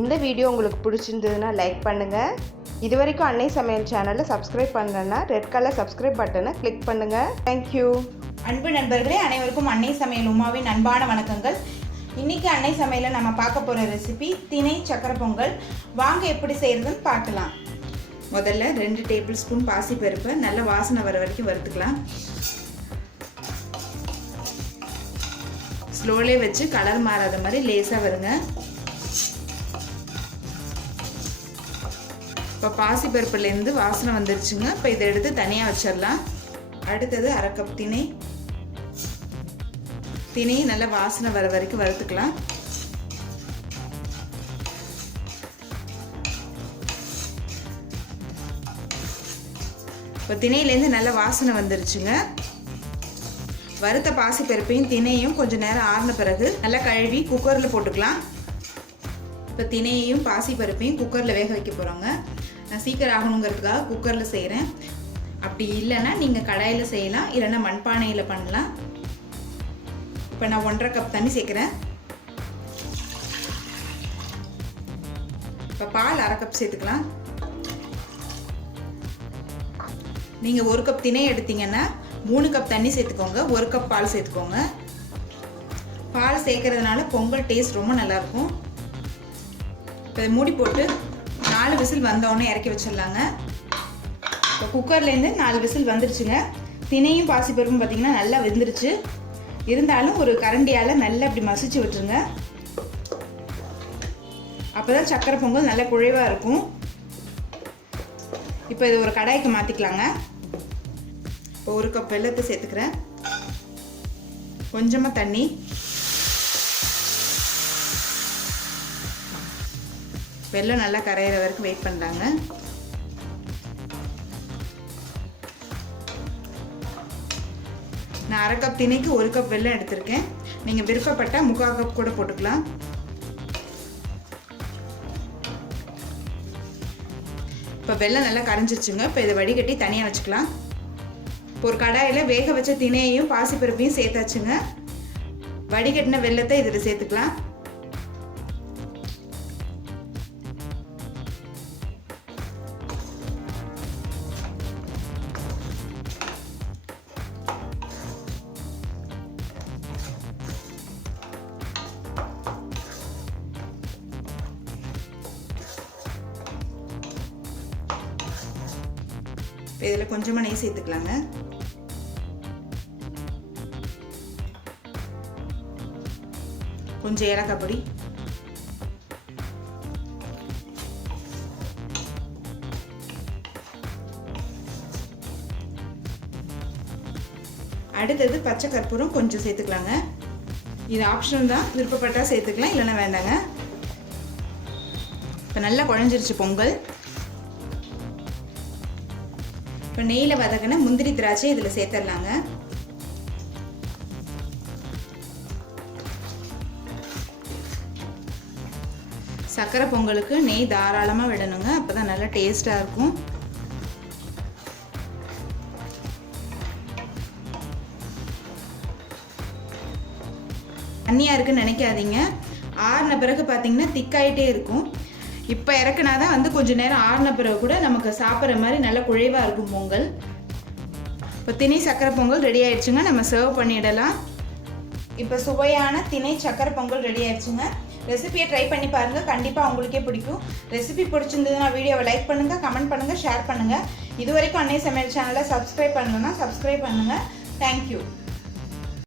இந்த வீடியோ உங்களுக்கு பிடிச்சிருந்ததுன்னா லைக் பண்ணுங்கள். இது வரைக்கும் அன்னை சமையல் சேனலை சப்ஸ்கிரைப் பண்ணலன்னா ரெட் கலர் சப்ஸ்கிரைப் பட்டனை கிளிக் பண்ணுங்கள். தேங்க்யூ. அன்பு நண்பர்களே, அனைவருக்கும் அன்னை சமையல் உமாவின் அன்பான வணக்கங்கள். இன்றைக்கி அன்னை சமையலில் நம்ம பார்க்க போகிற ரெசிபி திணை சக்கரை பொங்கல். வாங்க எப்படி செய்கிறதுன்னு பார்க்கலாம். முதல்ல 2 டேபிள் ஸ்பூன் பாசிப்பருப்பை நல்ல வாசனை வர வரைக்கும் வறுத்துக்கலாம். ஸ்லோலே வச்சு கலர் மாறாத மாதிரி லேசாக வருங்க. இப்போ பாசிப்பருப்புலேருந்து வாசனை வந்துருச்சுங்க. இப்போ இதை எடுத்து தனியாக வச்சிடலாம். அடுத்தது 1/2 கப் திணை நல்லா வாசனை வர வரைக்கும் வறுத்துக்கலாம். இப்போ திணையிலேருந்து நல்ல வாசனை வந்துருச்சுங்க. வறுத்த பாசிப்பருப்பையும் திணையும் கொஞ்சம் நேரம் ஆறின பிறகு நல்லா கழுவி குக்கரில் போட்டுக்கலாம். இப்போ திணையையும் பாசிப்பருப்பையும் குக்கரில் வேக வைக்க போகிறோங்க. நான் சீக்கிரம் ஆகணுங்கிறதுக்காக குக்கரில் செய்கிறேன். அப்படி இல்லைன்னா நீங்கள் கடாயில் செய்யலாம், இல்லைன்னா மண்பானையில் பண்ணலாம். இப்போ நான் 1/2 கப் தண்ணி சேர்க்குறேன். இப்போ பால் 1/2 கப் சேர்த்துக்கலாம். நீங்கள் 1 கப் திணை எடுத்தீங்கன்னா 3 கப் தண்ணி சேர்த்துக்கோங்க, 1 கப் பால் சேர்த்துக்கோங்க. பால் சேர்க்கறதுனால பொங்கல் டேஸ்ட் ரொம்ப நல்லாயிருக்கும். இப்போ மூடி போட்டு 4 விசில் வந்தோடனே இறக்கி வச்சிடலாங்க. இப்போ குக்கர்லேருந்து 4 விசில் வந்துருச்சுங்க. திணையும் பாசிப்பருப்பும் பார்த்திங்கன்னா நல்லா வெந்துருச்சு. இருந்தாலும் ஒரு கரண்டியால் நல்லா இப்படி மசிச்சு விட்டுருங்க. அப்போ தான் சக்கரை பொங்கல் நல்லா குழைவாக இருக்கும். இப்போ இது ஒரு கடாய்க்கு மாற்றிக்கலாங்க. இப்போ 1 கப் வெல்லத்தை சேர்த்துக்கிறேன். கொஞ்சமாக தண்ணி, வெல்லம் நல்லா கரையிற வரைக்கும் வெயிட் பண்ணலாங்க. நான் 1/2 கப் திணைக்கு 1 கப் வெல்லம் எடுத்திருக்கேன். நீங்கள் விருப்பப்பட்டால் 3/4 கப் கூட போட்டுக்கலாம். இப்போ வெல்லம் நல்லா கரைஞ்சிருச்சுங்க. இப்போ இதை வடிகட்டி தனியாக வச்சுக்கலாம். இப்போ ஒரு கடாயில் வேக வச்ச திணையையும் பாசிப்பருப்பையும் சேர்த்தாச்சுங்க. வடிகட்டின வெல்லத்தை இதில் சேர்த்துக்கலாம். இதில் கொஞ்சமாக நெய் சேர்த்துக்கலாங்க. கொஞ்சம் ஏலக்காய் பொடி, அடுத்தது பச்சை கற்பூரம் கொஞ்சம் சேர்த்துக்கலாங்க. இது ஆப்ஷனல் தான், விருப்பப்பட்டால் சேர்த்துக்கலாம், இல்லைன்னா வேண்டாங்க. இப்போ நல்லா குழஞ்சிருச்சு பொங்கல். இப்போ நெய்யில் வதக்கின முந்திரி திராட்சை இதில் சேர்த்துடலாங்க. சக்கரை பொங்கலுக்கு நெய் தாராளமாக விடணுங்க. அப்போ தான் நல்லா டேஸ்ட்டாக இருக்கும். தண்ணியாக இருக்குன்னு நினைக்காதீங்க. ஆறின பிறகு பார்த்தீங்கன்னா திக்காயிட்டே இருக்கும். இப்போ இறக்குனா தான் வந்து கொஞ்சம் நேரம் ஆறின பிறகு கூட நமக்கு சாப்பிட்ற மாதிரி நல்லா குழைவாக இருக்கும் பொங்கல். இப்போ திணை சக்கரை பொங்கல் ரெடி ஆயிடுச்சுங்க. நம்ம சர்வ் பண்ணிடலாம். இப்போ சுவையான திணை சக்கரை பொங்கல் ரெடி ஆயிடுச்சுங்க. ரெசிபியை ட்ரை பண்ணி பாருங்கள், கண்டிப்பாக உங்களுக்கே பிடிக்கும். ரெசிபி பிடிச்சிருந்ததுன்னா வீடியோவை லைக் பண்ணுங்கள், கமெண்ட் பண்ணுங்கள், ஷேர் பண்ணுங்கள். இது வரைக்கும் அன்னை சமையல் சேனலை சப்ஸ்கிரைப் பண்ணலன்னா சப்ஸ்கிரைப் பண்ணுங்கள். தேங்க்யூ.